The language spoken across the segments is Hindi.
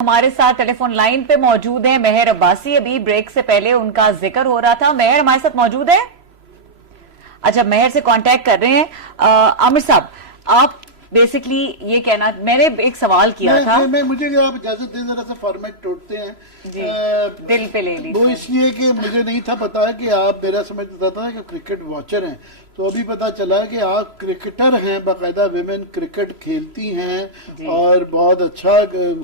हमारे साथ टेलीफोन लाइन पे मौजूद है मेहर अब्बासी। अभी ब्रेक से पहले उनका जिक्र हो रहा था। मेहर हमारे साथ मौजूद है। अच्छा, मेहर से कांटेक्ट कर रहे हैं। आमिर साहब, आप बेसिकली ये कहना, मैंने एक सवाल किया था। मुझे आप इजाजत दें, जरा सा फॉर्मेट तोड़ते हैं जी, दिल पे ले लीजिए। वो इसलिए कि मुझे नहीं था पता कि आप, मेरा समझता था कि क्रिकेट वॉचर हैं, तो अभी पता चला कि आप क्रिकेटर हैं, बाकायदा विमेन क्रिकेट खेलती हैं और बहुत अच्छा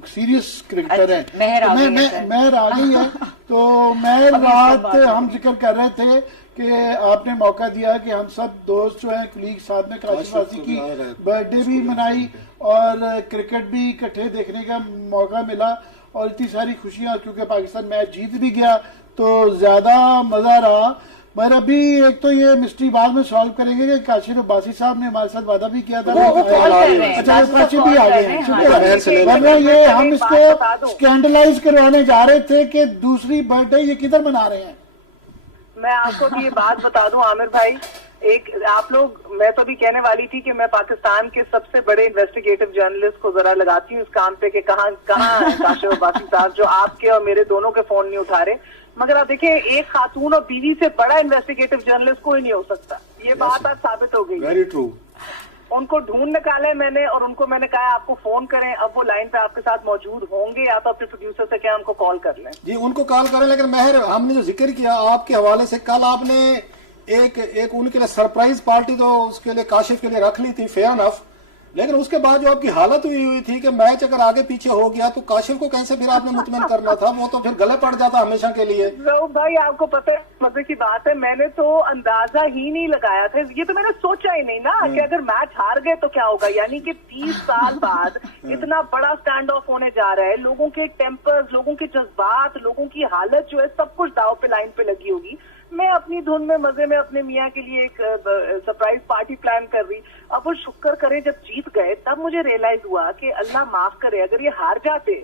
सीरियस क्रिकेटर हैं। मेहर आ गई है। तो मेहर, रात हम जिक्र कर रहे थे कि आपने मौका दिया कि हम सब दोस्त जो हैं, कलीग साथ में काशिफ की बर्थडे भी मनाई और क्रिकेट भी इकट्ठे देखने का मौका मिला और इतनी सारी खुशियां, क्योंकि पाकिस्तान मैच जीत भी गया तो ज्यादा मजा रहा। मगर अभी एक तो ये मिस्ट्री बाद में सॉल्व करेंगे कि काशिफ अब्बासी साहब ने हमारे साथ वादा भी किया था। अच्छा, काशिफ भी आ गए हैं। वरना ये हम इसको स्कैंडलाइज करवाने जा रहे थे कि दूसरी बर्थडे ये किधर मना रहे हैं। मैं आपको भी ये बात बता दूं आमिर भाई, एक आप लोग, मैं तो भी कहने वाली थी कि मैं पाकिस्तान के सबसे बड़े इन्वेस्टिगेटिव जर्नलिस्ट को जरा लगाती हूँ इस काम पे कि कहाँ काशिफ अब्बासी साहब जो आपके और मेरे दोनों के फोन नहीं उठा रहे। मगर आप देखिए, एक खातून और बीवी से बड़ा इन्वेस्टिगेटिव जर्नलिस्ट कोई नहीं हो सकता। ये बात आज साबित हो गई। Very true. उनको ढूंढ निकाले मैंने और उनको मैंने कहा आपको फोन करें। अब वो लाइन पे आपके साथ मौजूद होंगे या तो अपने प्रोड्यूसर से क्या उनको कॉल कर लें। जी, उनको कॉल करें। लेकिन मेहर, हमने जो जिक्र किया आपके हवाले से, कल आपने एक उनके लिए सरप्राइज पार्टी तो उसके लिए काशिफ के लिए रख ली थी, फेयर इनफ। लेकिन उसके बाद जो आपकी हालत हुई थी कि मैच अगर आगे पीछे हो गया तो काशिफ को कैसे फिर आपने मुतमईन करना था? वो तो फिर गले पड़ जाता हमेशा के लिए। भाई, आपको पता है, मजे की बात है, मैंने तो अंदाजा ही नहीं लगाया था। ये तो मैंने सोचा ही नहीं ना कि अगर मैच हार गए तो क्या होगा। यानी कि 30 साल बाद इतना बड़ा स्टैंड ऑफ होने जा रहा है। लोगों के टेम्पर्स, लोगों के जज्बात, लोगों की हालत जो है, सब कुछ दाव पे लाइन पे लगी होगी। मैं अपनी धुन में मजे में अपने मियाँ के लिए एक सरप्राइज पार्टी प्लान कर रही। अब वो शुक्र करे जब जीत गए तब मुझे रियलाइज हुआ कि अल्लाह माफ करे, अगर ये हार जाते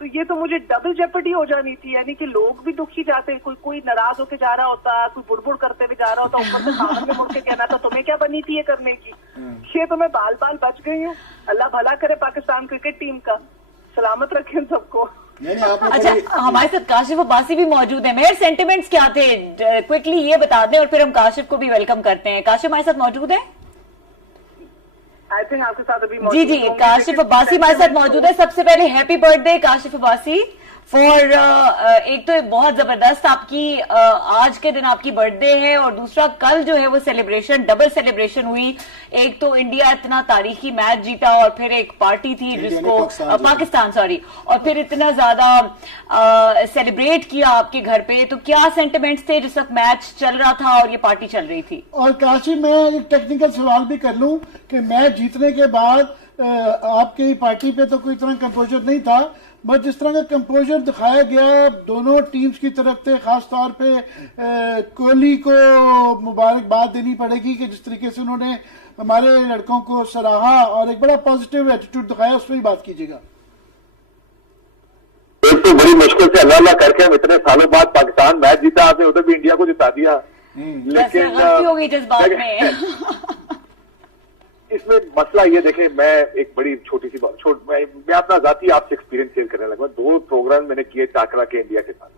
तो ये तो मुझे डबल जेपटी हो जानी थी। यानी कि लोग भी दुखी जाते, कोई नाराज होके जा रहा होता, कोई बुड़बुड़ करते हुए जा रहा होता, ऊपर से सामने मुड़ के कहना था तुम्हें क्या बनी थी ये करने की। ये तो मैं बाल बाल बच गई हूँ। अल्लाह भला करे पाकिस्तान क्रिकेट टीम का, सलामत रखें सबको। अच्छा, हमारे साथ काशिफ अब्बासी भी मौजूद है। मेरे सेंटिमेंट्स क्या थे, क्विकली ये बता दें और फिर हम काशिफ को भी वेलकम करते हैं। काशिफ हमारे साथ मौजूद है? आई थिंक आपके साथ अभी जी, काशिफ अब्बासी हमारे साथ मौजूद है। सबसे पहले happy birthday Kashif Abbasi for एक तो बहुत जबरदस्त आपकी आज के दिन आपकी बर्थडे है और दूसरा कल जो है वो सेलिब्रेशन, डबल सेलिब्रेशन हुई। एक तो इंडिया इतना तारीखी मैच जीता और फिर एक पार्टी थी जिसको पाकिस्तान और फिर इतना ज्यादा सेलिब्रेट किया आपके घर पे। तो क्या सेंटिमेंट्स थे जिस वक्त मैच चल रहा था और ये पार्टी चल रही थी? और काशिफ, मैं एक टेक्निकल सवाल भी कर लूं कि मैच जीतने के बाद आपकी पार्टी पे तो कोई इतना कंपोजर नहीं था, बट जिस तरह का कंपोजर दिखाया गया दोनों टीम्स की तरफ से, खास तौर पे कोहली को मुबारकबाद देनी पड़ेगी कि जिस तरीके से उन्होंने हमारे लड़कों को सराहा और एक बड़ा पॉजिटिव एटीट्यूड दिखाया, उस पर ही बात कीजिएगा। एक तो बड़ी मुश्किल से अल्लाह करके हम इतने सालों बाद पाकिस्तान मैच जीता, आपने उधर भी इंडिया को जिता दिया। लेकिन गलती हो गई जज्बात में। इसमें मसला ये देखें, मैं एक बड़ी छोटी सी बात मैं अपना जाती आपसे एक्सपीरियंस शेयर करने लगा। 2 प्रोग्राम मैंने किए टाकरा के इंडिया के साथ।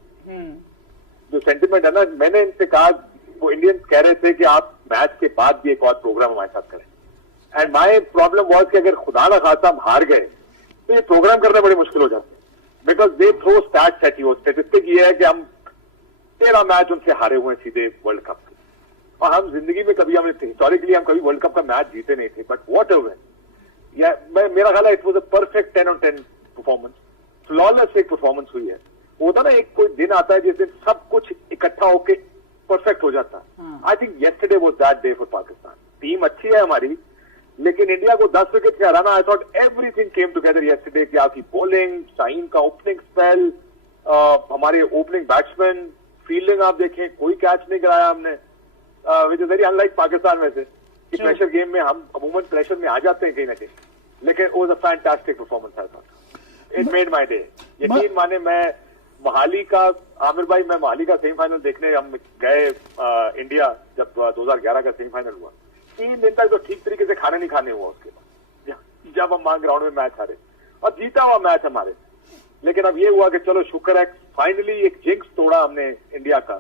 जो सेंटिमेंट है ना, मैंने इनसे कहा, वो इंडियंस कह रहे थे कि आप मैच के बाद भी एक और प्रोग्राम हमारे साथ करें। एंड माई प्रॉब्लम वॉज कि अगर खुदा ना खासा हम हार गए तो ये प्रोग्राम करना बड़ी मुश्किल हो जाते, because they throw stats at you. Statistic ये है कि हम 13 मैच उनसे हारे हुए सीधे वर्ल्ड कप, और हम जिंदगी में कभी, हमने हिस्टोरिकली हम कभी वर्ल्ड कप का मैच जीते नहीं थे। बट वॉट एवर, या मेरा ख्याल है it was a perfect 10 on 10 performance, flawless एक परफॉर्मेंस हुई है। होता ना, एक कोई दिन आता है जिस दिन सब कुछ इकट्ठा होके परफेक्ट हो जाता है। I think yesterday was that day for Pakistan. Team अच्छी है हमारी, लेकिन इंडिया को 10 विकेट से हराना, I thought everything came together yesterday. कि आपकी बॉलिंग, शाहीन का ओपनिंग स्पेल, हमारे ओपनिंग बैट्समैन, फील्डिंग आप देखें, कोई कैच नहीं कराया हमने, which is very unlike Pakistan में से। प्रेशर गेम में हम अमूमन प्रेशर में आ जाते हैं कहीं ना कहीं, लेकिन it was a fantastic performance. I thought it made my day. यकीन माने, मैं मोहाली का, आमिर भाई, मैं मोहाली का सेमीफाइनल देखने हम गए इंडिया, जब 2011 का सेमीफाइनल हुआ। 3 दिन तक तो ठीक तरीके से खाना नहीं खाने हुआ उसके बाद, जब हम ग्राउंड में मैच हारे और जीता हुआ मैच हमारे। लेकिन अब ये हुआ कि चलो शुक्र है फाइनली एक जिंक्स तोड़ा हमने इंडिया का,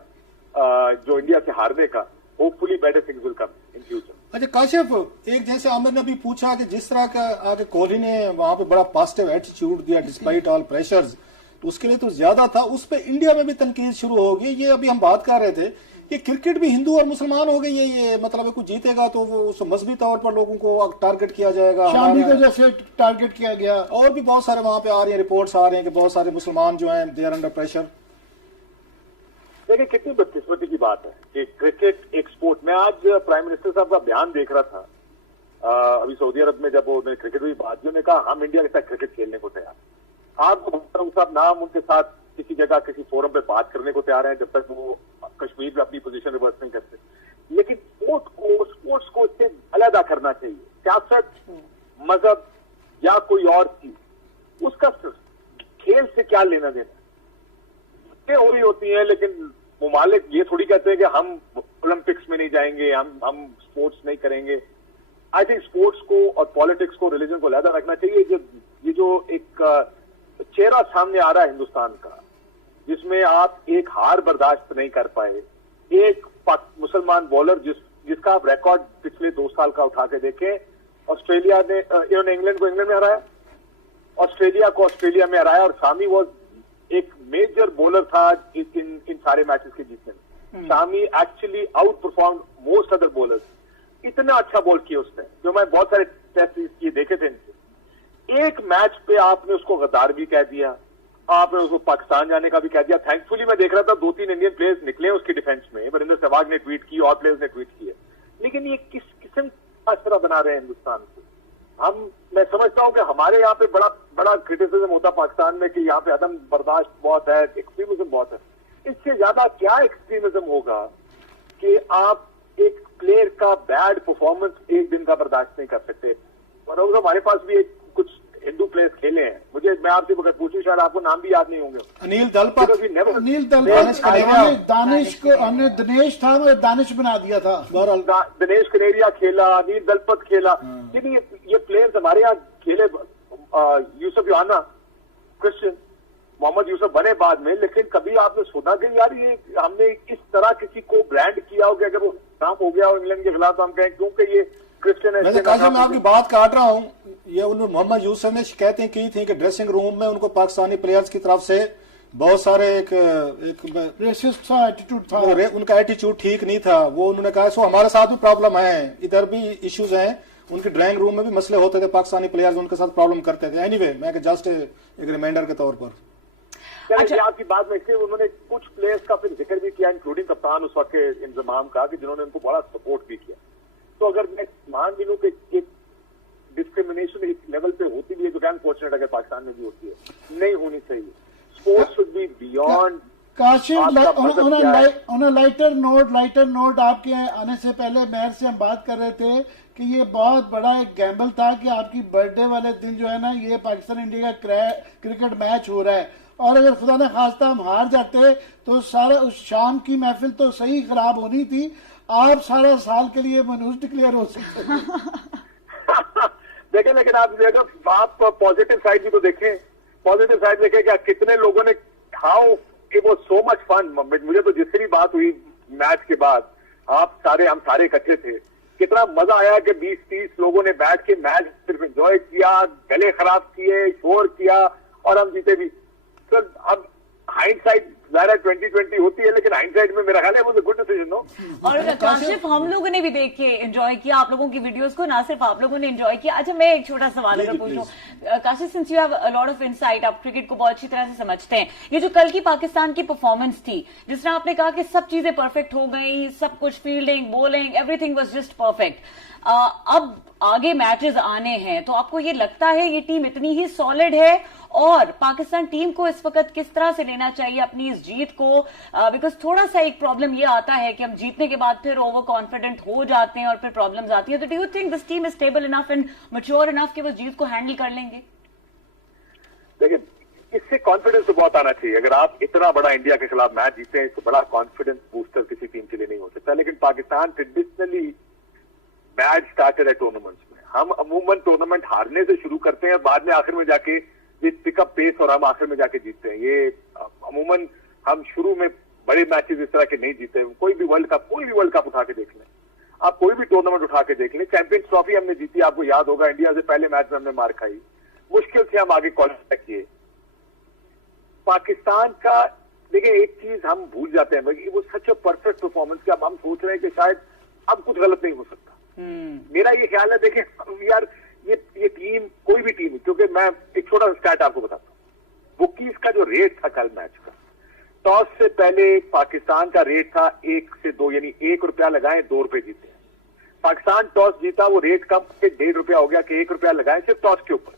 जो इंडिया से हारने का। Hopefully better things will come in future. अच्छा काशिफ, एक जैसे आमिर ने भी पूछा कि जिस तरह का आगे कोहली ने वहां पे बड़ा पॉजिटिव एटीट्यूड दिया डिस्पाइट ऑल प्रेशर्स, तो उसके लिए तो ज्यादा था, उस पे इंडिया में भी तनकीद शुरू होगी। ये अभी हम बात कर रहे थे कि क्रिकेट भी हिंदू और मुसलमान हो गई है, ये मतलब कोई जीतेगा तो वो उस मजहबी तौर पर लोगों को टारगेट किया जाएगा, शामी को जैसे टारगेट किया गया, और भी बहुत सारे वहां पे आ रही है रिपोर्ट्स आ रहे हैं कि बहुत सारे मुसलमान जो हैं दे आर अंडर प्रेशर। देखिए कितनी बदकिस्मती की बात है कि क्रिकेट एक स्पोर्ट। मैं आज प्राइम मिनिस्टर साहब का बयान देख रहा था, अभी सऊदी अरब में, जब उन्होंने क्रिकेट की बात की, उन्होंने कहा हम इंडिया के साथ क्रिकेट खेलने को तैयार। आपको बता रहा साहब, नाम उनके साथ किसी जगह किसी फोरम पे बात करने को तैयार है जब तक वो कश्मीर में अपनी पोजीशन रिवर्स नहीं करते। लेकिन स्पोर्ट्स को इससे अलग करना चाहिए। सियासत, मजहब या कोई और चीज, उसका खेल से क्या लेना देना। हो रही होती है, लेकिन मुमालिक ये थोड़ी कहते हैं कि हम ओलंपिक्स में नहीं जाएंगे, हम स्पोर्ट्स नहीं करेंगे। आई थिंक स्पोर्ट्स को और पॉलिटिक्स को, रिलीजन को अलग रखना चाहिए। ये जो एक चेहरा सामने आ रहा है हिंदुस्तान का, जिसमें आप एक हार बर्दाश्त नहीं कर पाए, एक मुसलमान बॉलर जिसका आप रिकॉर्ड पिछले 2 साल का उठा के देखें। ऑस्ट्रेलिया ने, इन्होंने इंग्लैंड को इंग्लैंड में हराया, ऑस्ट्रेलिया को ऑस्ट्रेलिया में हराया, और शामी वॉज एक मेजर बॉलर था इन सारे मैचेस के जीतने में। Shami actually out perform most other bowlers. इतना अच्छा बॉल किया उसने, जो मैं बहुत सारे टेस्ट ये देखे थे इनसे। एक मैच पे आपने उसको गद्दार भी कह दिया, आपने उसको पाकिस्तान जाने का भी कह दिया। थैंकफुली मैं देख रहा था 2-3 इंडियन प्लेयर्स निकले उसकी डिफेंस में, वरिंदर सहवाग ने ट्वीट की और प्लेयर्स ने ट्वीट किए। लेकिन ये किस किस्म का असरा बना रहे हैं हिंदुस्तान को। मैं समझता हूं कि हमारे यहाँ पे बड़ा क्रिटिसिज्म होता पाकिस्तान में कि यहाँ पे अदम बर्दाश्त बहुत है, एक्सट्रीमिज्म बहुत है। इससे ज्यादा क्या एक्सट्रीमिज्म होगा कि आप एक प्लेयर का बैड परफॉर्मेंस एक दिन का बर्दाश्त नहीं कर सकते। और हमारे पास भी कुछ हिंदू प्लेयर्स खेले हैं। मैं आपसे अगर पूछूं, शायद आपको नाम भी याद नहीं होंगे। अनिल दलपत, दानिश को हमने दिनेश था, मगर दानिश बना दिया था। दिनेश कनेरिया खेला, अनिल दलपत खेला। ये प्लेयर्स हमारे यहाँ खेले। यूसुफ योहाना, क्रिश्चियन, मोहम्मद यूसुफ बने बाद में, लेकिन कभी आपने सुना कि यार ये हमने इस तरह किसी को ब्रांड किया हो कि अगर वो नाम हो गया हो इंग्लैंड के खिलाफ तो हम कहें क्योंकि ये क्रिश्चियन है। मैं आपकी बात काट रहा हूँ। ये उन्होंने मोहम्मद यूसुफ ने शिकायतें की थी कि ड्रेसिंग रूम में उनको पाकिस्तानी प्लेयर्स की तरफ से बहुत सारे एक रेसिस्ट सा एटीट्यूड था, उनका एटीट्यूड ठीक नहीं था। वो उन्होंने कहा सो हमारे साथ भी प्रॉब्लम है, इधर भी इश्यूज हैं। उनके ड्राइंग रूम में भी मसले होते थे, पाकिस्तानी प्लेयर्स उनके साथ प्रॉब्लम करते थे। एनीवे, मैं जस्ट एक रिमाइंडर के तौर पर आपकी बात में उन्होंने कुछ प्लेयर्स का फिर जिक्र भी किया, इंक्लूडिंग कप्तान उस वक्त के इंतजाम का, कि जिन्होंने उनको बड़ा सपोर्ट भी किया। तो अगर मैं मान भी लूं कि एक डिस्क्रिमिनेशन एक लेवल पे होती भी है, जो अनफॉर्चुनेट अगर पाकिस्तान में भी होती है, नहीं होनी चाहिए। Sports should be beyond. Kashif, on a lighter note, आपके आने से पहले मेहर से हम बात कर रहे थे कि ये बहुत बड़ा एक गैम्बल था कि आपकी बर्थडे वाले दिन जो है ना, ये पाकिस्तान इंडिया का क्रिकेट मैच हो रहा है, और अगर खुदा न खास्ता हम हार जाते तो सारा उस शाम की महफिल तो सही खराब होनी थी। आप सारा साल के लिए मनहूस डिक्लेयर हो सकते देखें, लेकिन आप पॉजिटिव साइड भी तो देखें। पॉजिटिव साइड देखें क्या कितने लोगों ने, how it was so much fun. मुझे तो जिससे भी बात हुई मैच के बाद, हम सारे इकट्ठे थे, कितना मजा आया कि 20-30 लोगों ने बैठ के मैच सिर्फ एंजॉय किया, गले खराब किए, शोर किया, और हम जीते भी। सर अब हाइंडसाइट 2020 होती है, लेकिन हाइंडसाइट में मेरा ख्याल है वो गुड डिसीजन हो। और काशिफ, हम लोगों ने भी देख के एंजॉय किया आप लोगों की वीडियोस को, ना सिर्फ आप लोगों ने एंजॉय किया। अच्छा, मैं एक छोटा सवाल अगर पूछूं, Kashif, since you have a lot of insight, आप क्रिकेट को बहुत अच्छी तरह से समझते हैं, ये जो कल की पाकिस्तान की परफॉर्मेंस थी, जिस तरह आपने कहा कि सब चीजें परफेक्ट हो गई, सब कुछ, fielding, bowling, everything was just perfect. अब आगे मैचेस आने हैं, तो आपको ये लगता है ये टीम इतनी ही सॉलिड है, और पाकिस्तान टीम को इस वक्त किस तरह से लेना चाहिए अपनी इस जीत को? बिकॉज थोड़ा सा एक प्रॉब्लम ये आता है कि हम जीतने के बाद फिर ओवर कॉन्फिडेंट हो जाते हैं और फिर प्रॉब्लम्स आती है। तो do you think this team is stable enough and mature enough कि वो जीत को हैंडल कर लेंगे? देखिए, इससे कॉन्फिडेंस तो बहुत आना चाहिए। अगर आप इतना बड़ा इंडिया के खिलाफ मैच जीते हैं, तो बड़ा कॉन्फिडेंस बूस्टर किसी टीम के लिए नहीं हो सकता। लेकिन पाकिस्तान ट्रेडिशनली बैड स्टार्टेड है टूर्नामेंट्स में। हम अमूमन टूर्नामेंट हारने से शुरू करते हैं, बाद में आखिर में जाके पिकअप पेस और हम आखिर में जाके जीतते हैं। ये अमूमन हम शुरू में बड़े मैचेस इस तरह के नहीं जीते। कोई भी वर्ल्ड कप उठा के देख लें, आप कोई भी टूर्नामेंट उठा के देख लें। चैंपियंस ट्रॉफी हमने जीती, आपको याद होगा, इंडिया से पहले मैच में हमने मार खाई, मुश्किल से हम आगे क्वालिफाई किए। पाकिस्तान का देखिए एक चीज हम भूल जाते हैं भाई, वो सच परफेक्ट परफॉर्मेंस कि अब हम सोच रहे हैं कि शायद अब कुछ गलत नहीं हो सकता। मेरा ये ख्याल है, देखिए यार ये टीम, कोई भी टीम, क्योंकि मैं एक छोटा सा स्टैट आपको बताता हूँ। बुकीज का जो रेट था कल मैच का, टॉस से पहले पाकिस्तान का रेट था 1 से 2, यानी 1 रुपया लगाएं 2 रुपए जीते। पाकिस्तान टॉस जीता, वो रेट कम से 1.5 रुपया हो गया कि 1 रुपया लगाएं सिर्फ टॉस के ऊपर,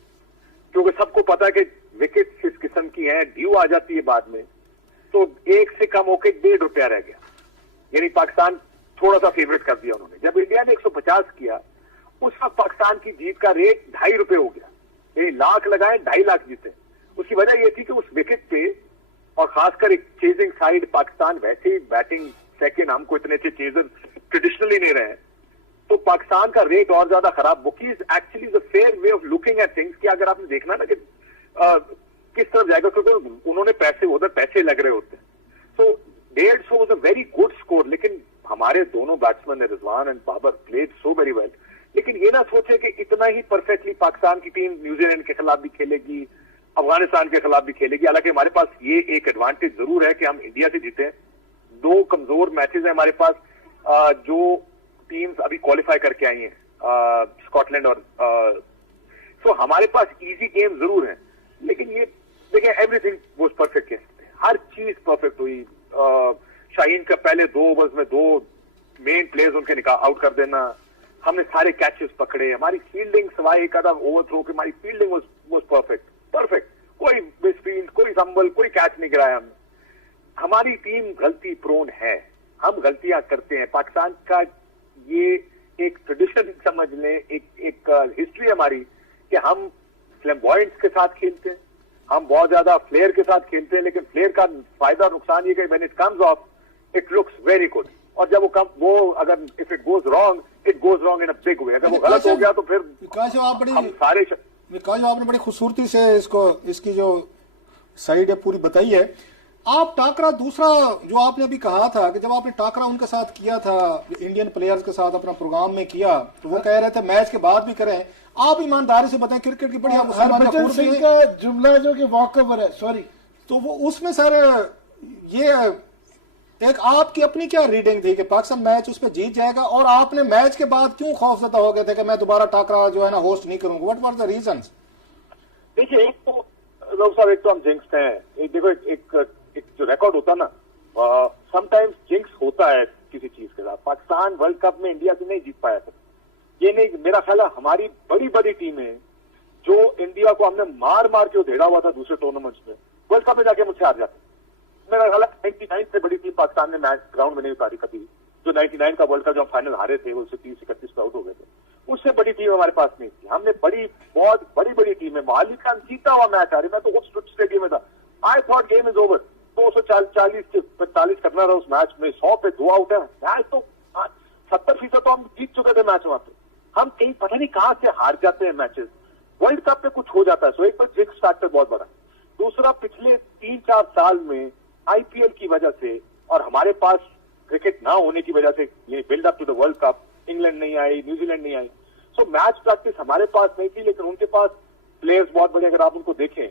क्योंकि सबको पता है कि विकेट इस किस्म की हैं, ड्यू आ जाती है बाद में, तो 1 से कम होकर 1.5 रुपया रह गया, यानी पाकिस्तान थोड़ा सा फेवरेट कर दिया उन्होंने। जब इंडिया ने 150 किया, उस वक्त पाकिस्तान की जीत का रेट 2.5 रुपए हो गया, यानी लाख लगाए 2.5 लाख जीते। उसकी वजह यह थी कि उस विकेट पे, और खासकर एक चेजिंग साइड पाकिस्तान, वैसे ही बैटिंग सेकंड, हमको इतने अच्छे चेजर ट्रेडिशनली नहीं रहे, तो पाकिस्तान का रेट और ज्यादा खराब। Bookies actually is a fair way of looking at things कि अगर आपने देखना ना कि किस तरफ जाएगा, क्योंकि उन्होंने पैसे, उधर पैसे लग रहे होते हैं। So 150 was a very good score, लेकिन हमारे दोनों batsman Rizwan and Babar played so very well. लेकिन ये ना सोचे कि इतना ही परफेक्टली पाकिस्तान की टीम न्यूजीलैंड के खिलाफ भी खेलेगी, अफगानिस्तान के खिलाफ भी खेलेगी। हालांकि हमारे पास ये एक एडवांटेज जरूर है कि हम इंडिया से जीते। 2 कमजोर मैचेस हैं हमारे पास, जो टीम्स अभी क्वालिफाई करके आई हैं, स्कॉटलैंड और सो हमारे पास इजी गेम जरूर है। लेकिन ये देखिए, एवरीथिंग वाज परफेक्ट कह सकते हैं, हर चीज परफेक्ट हुई। शाहीन का पहले 2 ओवर्स में 2 मेन प्लेयर्स उनके आउट कर देना, हमने सारे कैचेस पकड़े, हमारी फील्डिंग सिवाय एक आधा ओवर थ्रो के, हमारी फील्डिंग वाज परफेक्ट। कोई मिसफील्ड, कोई फंबल, कोई कैच नहीं गिराया हमने। हमारी टीम गलती प्रोन है, हम गलतियां करते हैं। पाकिस्तान का ये एक ट्रेडिशन समझ लें, एक हिस्ट्री हमारी कि हम फ्लैम्बॉयंट्स के साथ खेलते हैं, हम बहुत ज्यादा फ्लेयर के साथ खेलते हैं, लेकिन फ्लेयर का फायदा नुकसान ये कि when it comes of it looks very good, और जब वो अगर if it goes wrong, it goes wrong in a big way. अगर वो गलत हो गया तो फिर आपने बड़ी खूबसूरती से इसकी जो साइड है पूरी बताई है। आप टाकरा दूसरा जो आपने अभी कहा था कि जब आपने टाकरा उनके साथ किया था, इंडियन प्लेयर्स के साथ अपना प्रोग्राम में किया, तो वो कह रहे थे मैच के बाद भी करें। आप ईमानदारी से बताएं, क्रिकेट की बड़ी हरभजन सिंह का जुमला जो कि वॉकओवर है, सॉरी, तो वो उसमें सर ये एक आपकी अपनी क्या रीडिंग थी कि पाकिस्तान मैच उस पर जीत जाएगा, और आपने मैच के बाद क्यों खौफजदा हो गए थे कि मैं दोबारा टाकरा जो है ना होस्ट नहीं करूंगा? What were the reasons? देखिए, एक तो हम जिंक्स हैं। देखो, एक जो रिकॉर्ड होता ना, समटाइम्स जिंक्स होता है किसी चीज के साथ। पाकिस्तान वर्ल्ड कप में इंडिया से नहीं जीत पाया था, ये नहीं, मेरा ख्याल है हमारी बड़ी बड़ी टीमें जो इंडिया को हमने मार के उधेड़ा हुआ था दूसरे टूर्नामेंट्स में, वर्ल्ड कप में जाके मुझसे हार जाते। मेरा ख्याल है 99 से बड़ी टीम पाकिस्तान ने मैच ग्राउंड में नहीं उतारी कभी। जो 99 का वर्ल्ड कप जो फाइनल हारे थे, वो 30-31 पे आउट हो गए थे, उससे बड़ी टीम हमारे पास नहीं थी। हमने बहुत बड़ी टीम है। मोहाली का जीता हुआ मैच हारे, मैं तो उस स्टेडियम में था, I thought game is over. 240 से 45 करना रहा उस मैच में, 100 पे 2 आउट है, मैच तो 70% तो हम जीत चुके थे मैच वहां पे। हम कहीं पता नहीं कहां से हार जाते हैं मैचेस। वर्ल्ड कप पे कुछ हो जाता है। सो एक बार जिंक्स फैक्टर बहुत बड़ा। दूसरा, पिछले 3-4 साल में आईपीएल की वजह से और हमारे पास क्रिकेट ना होने की वजह से, ये build up to the world cup, England नहीं आई, न्यूजीलैंड नहीं आई, सो मैच प्रैक्टिस हमारे पास नहीं थी। लेकिन उनके पास प्लेयर्स बहुत बड़े, अगर आप उनको देखें,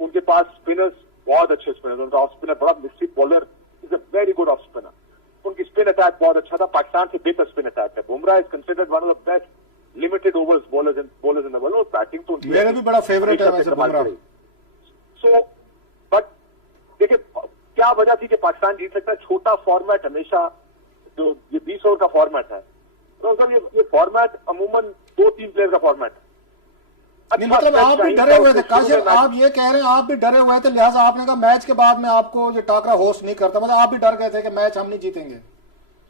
उनके पास स्पिनर्स बहुत अच्छे स्पिनर, उनका ऑफ स्पिनर बड़ा mystery bowler, is a very good off spinner. उनकी स्पिन अटैक बहुत अच्छा था, पाकिस्तान से बेहतर स्पिन अटैक है। Bumrah is considered one of the best limited overs bowlers in the world. Batting तो मेरा भी बड़ा फेवरेट है वैसे बुमराह। सो बट देखिए, क्या वजह थी कि पाकिस्तान जीत सकता है? छोटा फॉर्मेट हमेशा, जो ये 20 ओवर का फॉर्मेट है, तो सर ये फॉर्मेट अमूमन 2-3 प्लेयर का फॉर्मेट है। अच्छा, मतलब आप भी डरे हुए थे काशिफ, आप ये कह रहे हैं आप भी डरे हुए थे, लिहाजा आपने कहा मैच के बाद में आपको ये टाकरा होस्ट नहीं करता, मतलब आप भी डर गए थे कि मैच हम नहीं जीतेंगे?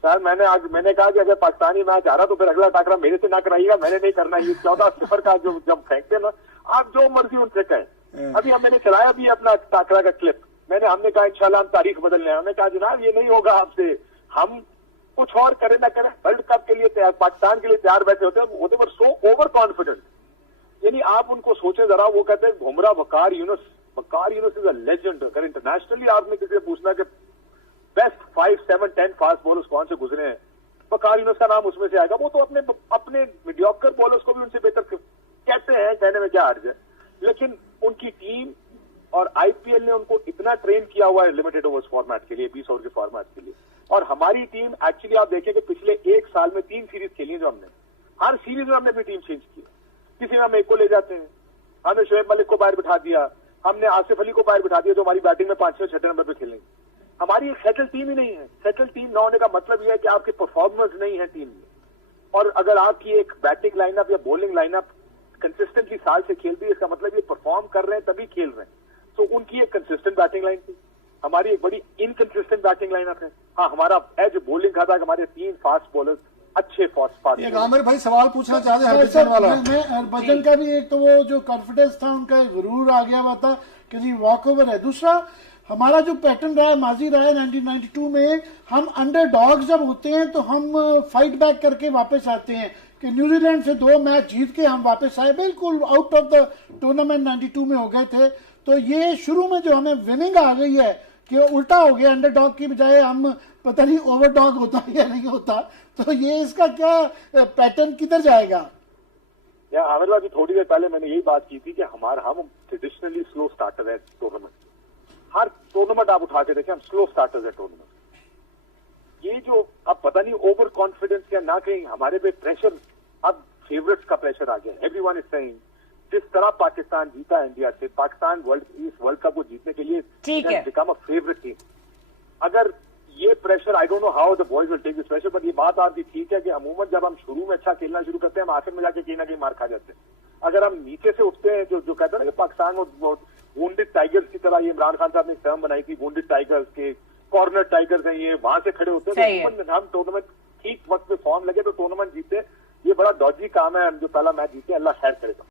सर मैंने कहा कि अगर पाकिस्तानी मैच आ रहा तो फिर अगला टाकरा मेरे से ना कराइएगा, मैंने नहीं करना। ये 14-0 का जो जब फेंकते ना, आप जो मर्जी उनसे कहें। अभी मैंने चलाया भी अपना टाकरा का क्लिप, हमने कहा इंशाल्लाह हम तारीख बदलने हैं। हमने कहा जनाब ये नहीं होगा आपसे, हम कुछ और करें ना करें, वर्ल्ड कप के लिए तैयार, पाकिस्तान के लिए तैयार बैठे होते हैं। सो ओवर कॉन्फिडेंट, यानी आप उनको सोचें जरा, वो कहते हैं बुमराह वकार यूनुस इज अ लेजेंड। अगर इंटरनेशनली आपने किसी से पूछना कि बेस्ट 5, 7, 10 फास्ट बॉलर्स कौन से गुजरे हैं, वकार यूनुस का नाम उसमें से आएगा। वो तो अपने मीडियोकर बॉलर्स को भी उनसे बेहतर कहते हैं, कहने में क्या हर्ज है, लेकिन उनकी टीम और आईपीएल ने उनको इतना ट्रेन किया हुआ है लिमिटेड ओवर्स फॉर्मेट के लिए, 20 ओवर के फॉर्मेट के लिए। और हमारी टीम एक्चुअली आप देखें कि पिछले 1 साल में 3 सीरीज खेली है जो हमने, हर सीरीज में हमने अपनी टीम चेंज की। किसी में हम एक को ले जाते हैं, हमने शोएब मलिक को बाहर बिठा दिया, हमने आसिफ अली को बाहर बिठा दिया जो हमारी बैटिंग में 5वें 6वें नंबर पे खेलेंगे। हमारी एक सेटल टीम ही नहीं है। सेटल टीम न होने का मतलब यह है कि आपके परफॉर्मेंस नहीं है टीम में, और अगर आपकी एक बैटिंग लाइनअप या बॉलिंग लाइनअप कंसिस्टेंटली साल से खेलती है, इसका मतलब ये परफॉर्म कर रहे हैं तभी खेल रहे हैं। तो उनकी एक कंसिस्टेंट बैटिंग लाइन थी, हमारी एक बड़ी इनकंसिस्टेंट बैटिंग लाइनअप है। हाँ, हमारा एज बॉलिंग था कि हमारे 3 फास्ट बॉलर्स अच्छे फास्ट। आमिर भाई सवाल पूछना चाहते हैं वाला। मैं हरभजन का भी एक तो वो जो कॉन्फिडेंस था उनका गुरूर आ गया हुआ था कि जी वॉक ओवर है। दूसरा, हमारा जो पैटर्न रहा है, माजी रहा है 1992 में, हम अंडरडॉग जब होते हैं तो हम फाइट बैक करके वापस आते हैं कि न्यूजीलैंड से 2 मैच जीत के हम वापस आए, बिल्कुल आउट ऑफ द टूर्नामेंट 92 में हो गए थे। तो ये शुरू में जो हमें विनिंग आ गई है कि उल्टा हो गया, अंडरडॉग की बजाय हम पता नहीं ओवरडॉग होता या नहीं होता, तो ये इसका क्या पैटर्न किधर जाएगा? आमिर भाई, थोड़ी देर पहले मैंने यही बात की थी कि हम ट्रेडिशनली स्लो स्टार्टर है टूर्नामेंट। हर टूर्नामेंट आप उठा के देखें, हम स्लो स्टार्टर्स है टूर्नामेंट। ये जो अब पता नहीं ओवर कॉन्फिडेंस या ना, कहीं हमारे पे प्रेशर, अब फेवरेट्स का प्रेशर आ गया। एवरीवन इज सेइंग जिस तरह पाकिस्तान जीता इंडिया से, पाकिस्तान इस वर्ल्ड कप को जीतने के लिए बिकम अ फेवरेट टीम। अगर ये pressure, I don't know how the boys will take this pressure, but ये बात आपकी ठीक है कि अमूमन जब हम शुरू में अच्छा खेलना शुरू करते हैं, हम आखिर में जाके कहीं ना कहीं मार खा जाते हैं। अगर हम नीचे से उठते हैं, जो कहते हैं ना कि पाकिस्तान वुंडेड टाइगर्स की तरह, ये इमरान खान साहब ने टर्म बनाई थी वुंडेड टाइगर्स के, कॉर्नर टाइगर्स हैं ये, वहां से खड़े होते हैं तो हम टूर्नामेंट ठीक वक्त पे फॉर्म लगे तो टूर्नामेंट जीते। ये बड़ा डॉजी काम है। हम जो पहला मैच जीते, अल्लाह खैर करेगा।